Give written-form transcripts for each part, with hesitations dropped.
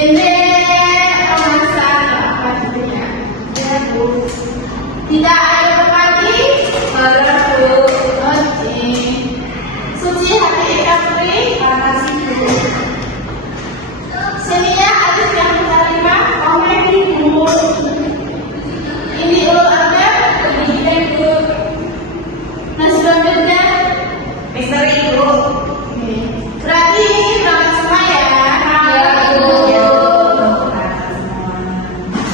Ini memasak apa judulnya? Ya Bu. Tidak ada pagi, Bu. Oke. Suci hati ikan peri, makasih Bu. Sini ya, adik yang menerima komen Bu. Ini ulul ada, begini Bu. Nasi bambilnya, misteri Bu. Berarti ini berangkat semua ya.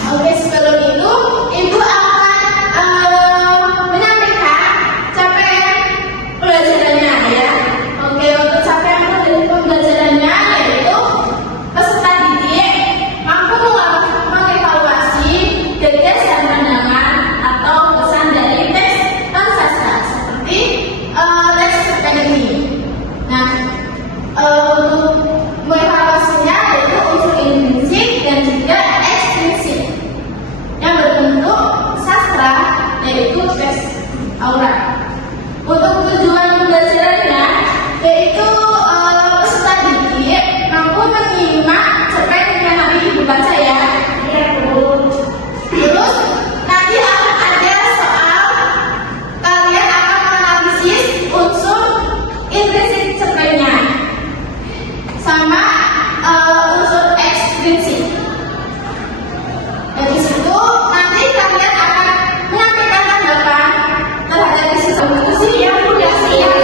Oke, sebelum itu Ibu akan menyampaikan capaian pelajarannya ya. Oke, untuk capaian pembelajarannya yaitu peserta didik mampu mengevaluasi gagas dan pandangan atau pesan dari teks non-sastra seperti teks akademik. Nah, untuk mengevaluasinya yaitu unsur intrinsik dan juga ekstrinsik yang berbentuk sastra yaitu teks aura. Untuk tujuan pembelajarannya yaitu peserta didik mampu menyimak serta memahami ibu baca ya. Terus nanti akan ada soal kalian akan menganalisis unsur intrinsik cerpennya sama unsur ekstrinsik. Dari situ nanti kalian akan menyampaikan tanggapan terhadap isi cerpen itu sih yang udah siap.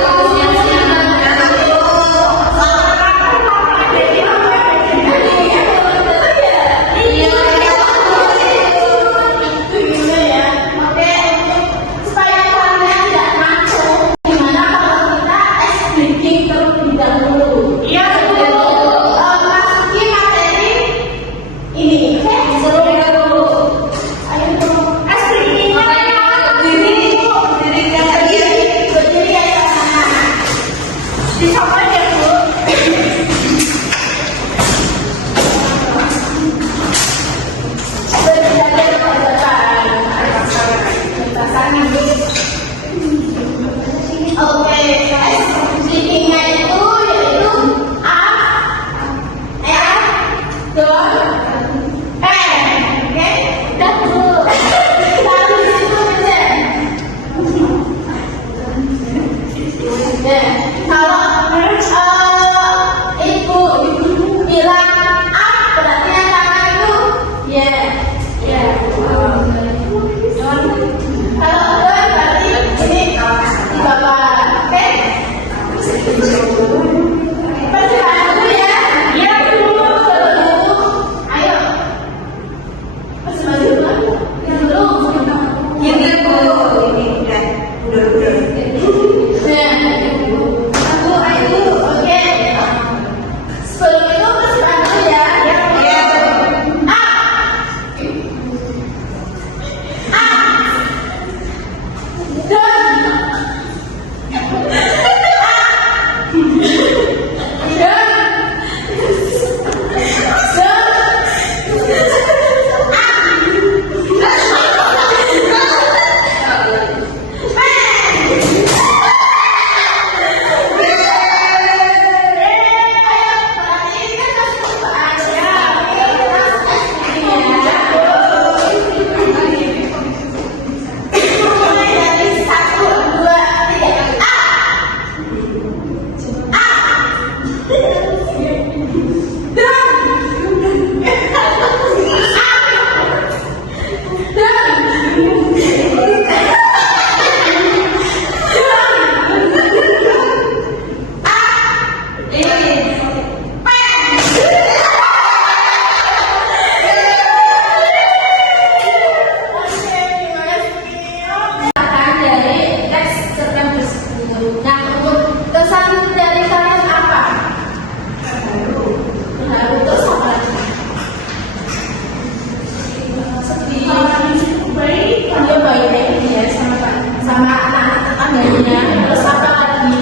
Terus apa lagi?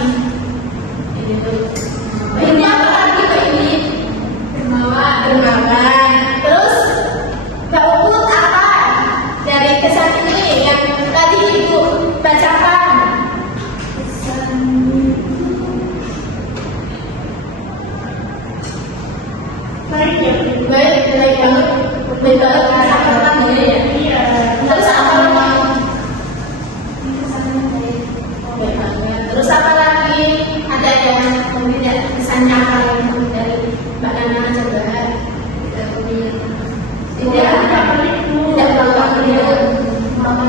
Ini apa lagi? Baik banget. Baik banget. Apa ya? Iya. Terus apa lagi? Baik banget. Terus apa lagi? Ada yang tidak kesannya apa yang dari Mbak Nana coba? Tidak terlalu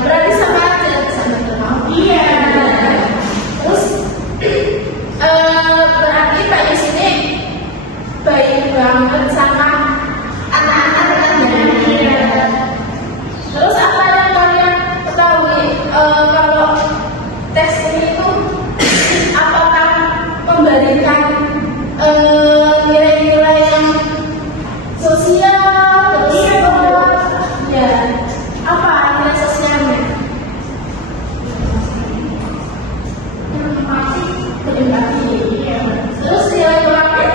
berarti sama aja sama teman. Iya. Terus berarti Pak Yus ini baik banget sama anak-anak tetangganya. Terus apa yang kalian ketahui kalau tes ini itu apakah memberikan nilai-nilai yang sosial? Ya, apa nilai sosialnya? Empati. Terus nilai moralnya?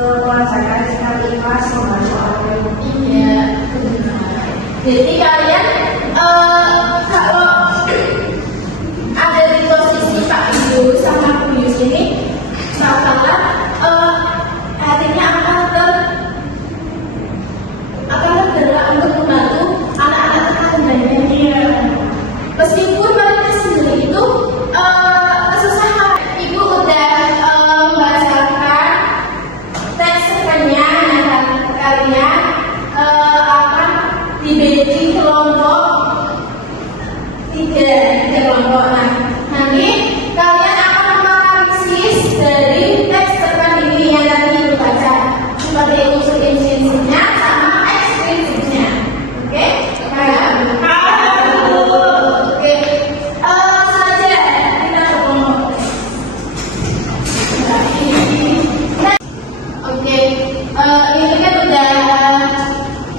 Merasakan sikap ikhlas membantu orang lain. Iya, benar. Jadi kalian kalau ada di posisi Pak Ibu sama Bu Yus ini, salah hatinya akan tergerak untuk membantu anak-anak tetangganya. Iya. Meskipun mereka sendiri itu kesusahan, Ibu udah membacakan teks rekannya dan kalian akan dibagi kelompok tiga kelompok. Nah, nanti kalian akan menganalisis dari teks rekan ini yang tadi dibaca seperti unsur insinya sama ekstrinsipnya. Oke? Oke. Saja kita ke kelompok. Oke, ini kan udah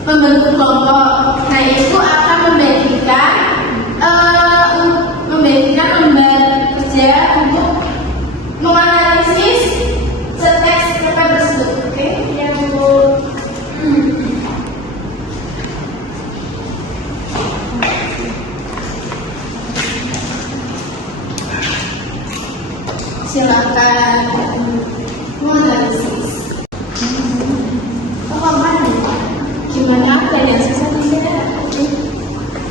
membentuk kelompok. Nah, itu akan membagikan lembar kerja untuk menganalisis teks rekan tersebut. Oke, ya Bu. Silakan menganalisis. Gimana kalian susah tidak?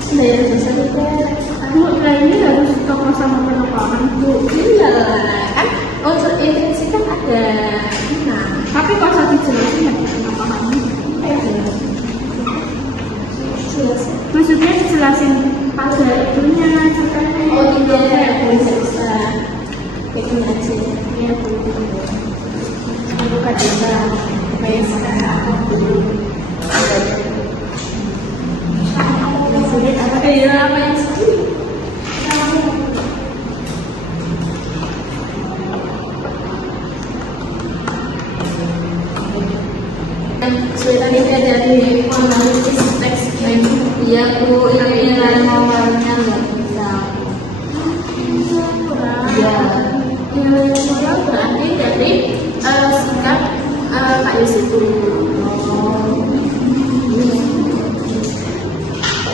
Saya susah tidak. Bu, ini harus tokoh sama penukangan, Bu. Iya kan unsur intrinsik kan ada 6. Tapi kok bisa dijelasin ya penukangannya? Maksudnya dijelasin pada itunya, ceritanya. Oh tidak, bisa. Kayak gini aja. Iya, Bu. Bukan bisa. Kayak sekarang dulu. Iya, apa yang sedih? Kesulitan itu dari menganalisis teks. Iya Bu, ini nilai moralnya nggak bisa. Iya. Nilai moral berarti dari sikap Pak Yus itu.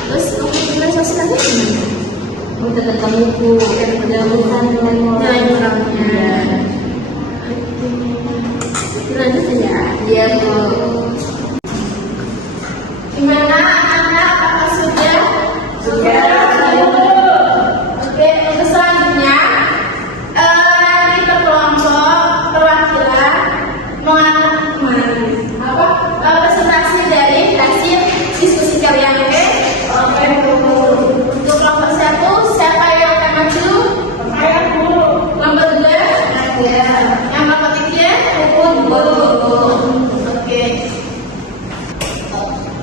Terus untuk nilai sosialnya gimana? Udah ketemu Bu, bukan nilai moralnya. Lanjut ya. Iya Bu. Gimana anak-anak? Apakah sudah? Sudah. Oke, untuk selanjutnya nanti berkelompok perwakilan presentasi dari hasil diskusi kalian. Oke. Untuk kelompok 1, siapa yang akan maju? Saya Bu. Kelompok 2? Saya. Yang kelompok 3? Bu. Oke.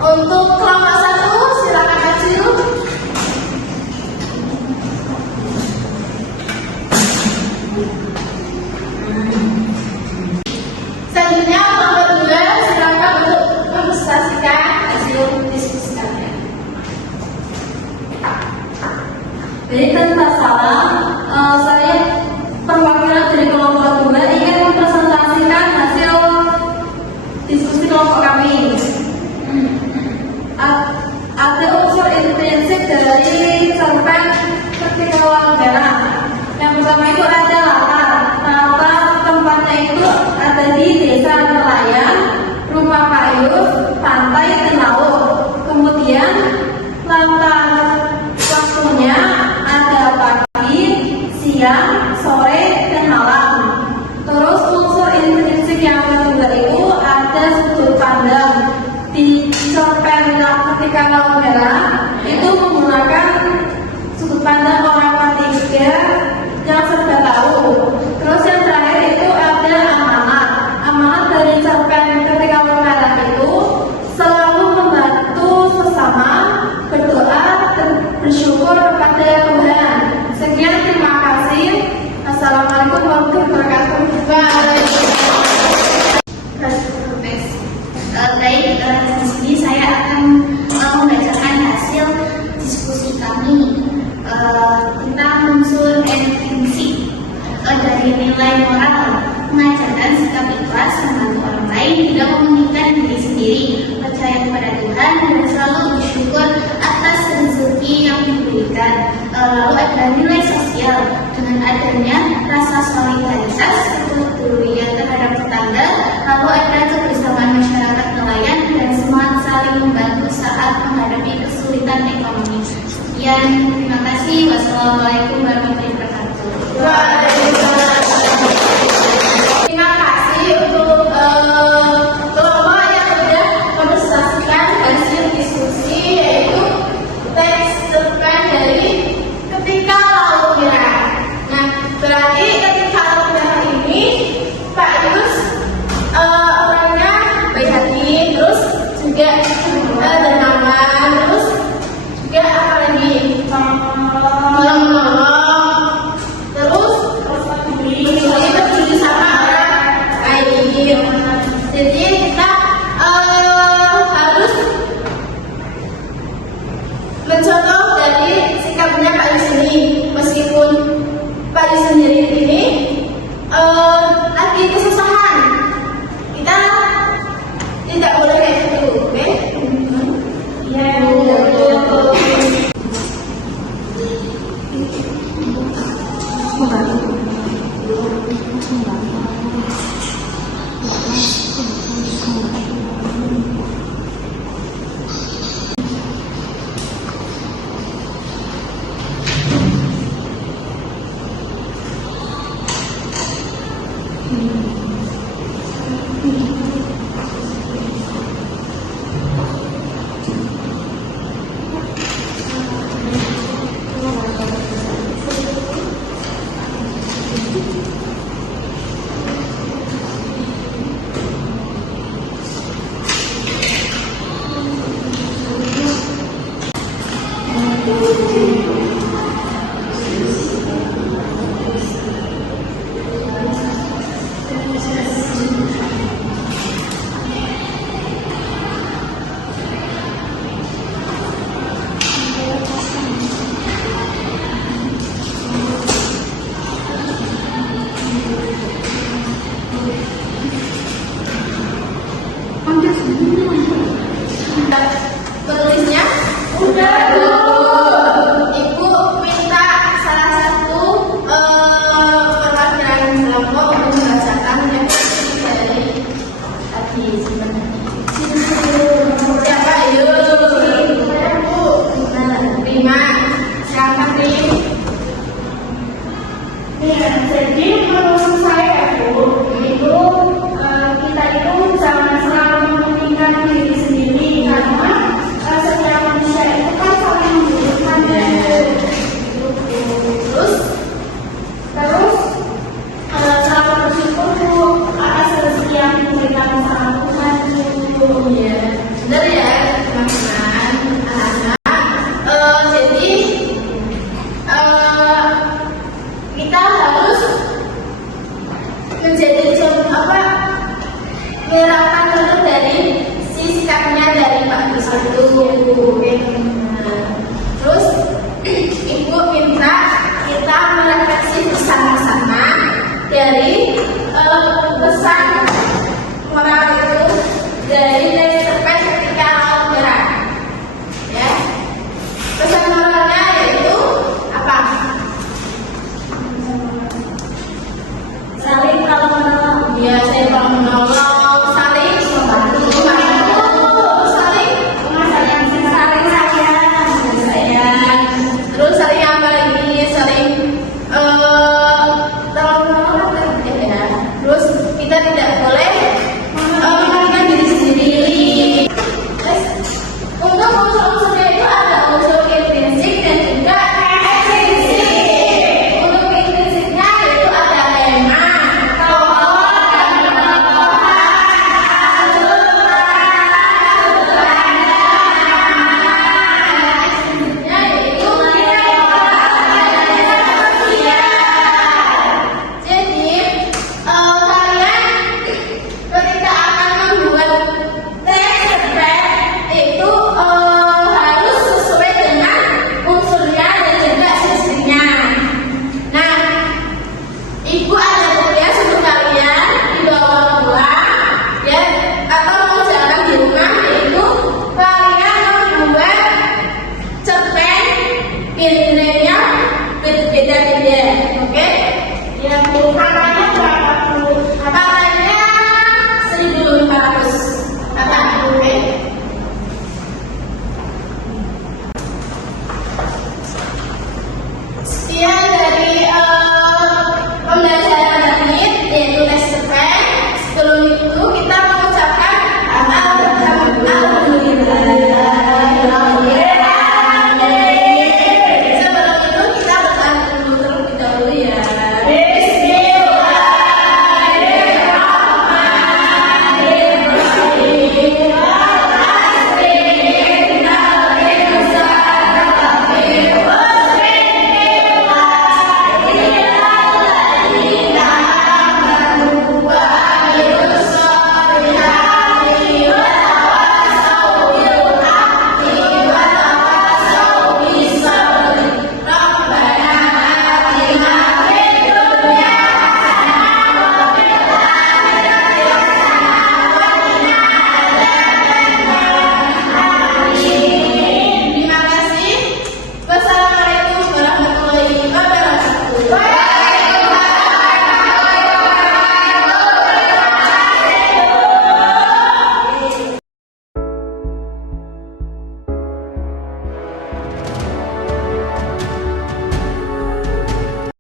Untuk kelompok 1, silakan maju. Selanjutnya kelompok 2, silakan untuk mempresentasikan hasil diskusi kalian. Jadi tanpa salah, saya perwakilan dari kelompok 2 ingin mempresentasikan hasil diskusi kelompok kami. Ada unsur intrinsik dari cerpen Tata waktunya ada pagi, siang, sore, dan malam. Terus unsur intrinsik yang kedua itu ada sudut pandang. Di cerpen ketika laut merah itu menggunakan sudut pandang orang ketiga yang serba tahu. Terus yang terakhir itu ada amanat. Amanat dari cerpen ketika laut merah itu selalu membantu sesama, berdoa dan bersyukur kepada Tuhan. Sekian, terima kasih. Assalamualaikum warahmatullahi wabarakatuh. Baik, di sini saya akan membacakan hasil diskusi kami tentang unsur intrinsik dari nilai moral, mengajarkan sikap ikhlas, membantu orang lain, tidak mementingkan diri sendiri, percaya kepada Tuhan, dan selalu bersyukur atas rezeki yang diberikan. Lalu ada nilai sosial dengan adanya rasa solidaritas, kepedulian terhadap tetangga, lalu ada kebersamaan masyarakat nelayan dan semangat saling membantu saat menghadapi kesulitan ekonomi. Sekian, terima kasih. Wassalamualaikum warahmatullahi wabarakatuh. Terima kasih untuk kelompok yang sudah mempresentasikan hasil diskusi, yaitu teks cerpen dari Ketika Laut Merah. Nah, berarti Ketika Laut Merah ini Pak Yus orangnya baik hati, terus juga dermawan, terus juga apa lagi, menolong, terus peduli sama orang lain. Jadi kita harus mencontoh dari sikapnya Pak Yus ini. Meskipun Pak Yus sendiri ini lagi kesusahan, kita tidak boleh kayak gitu, oke? Iya, betul. Thank you.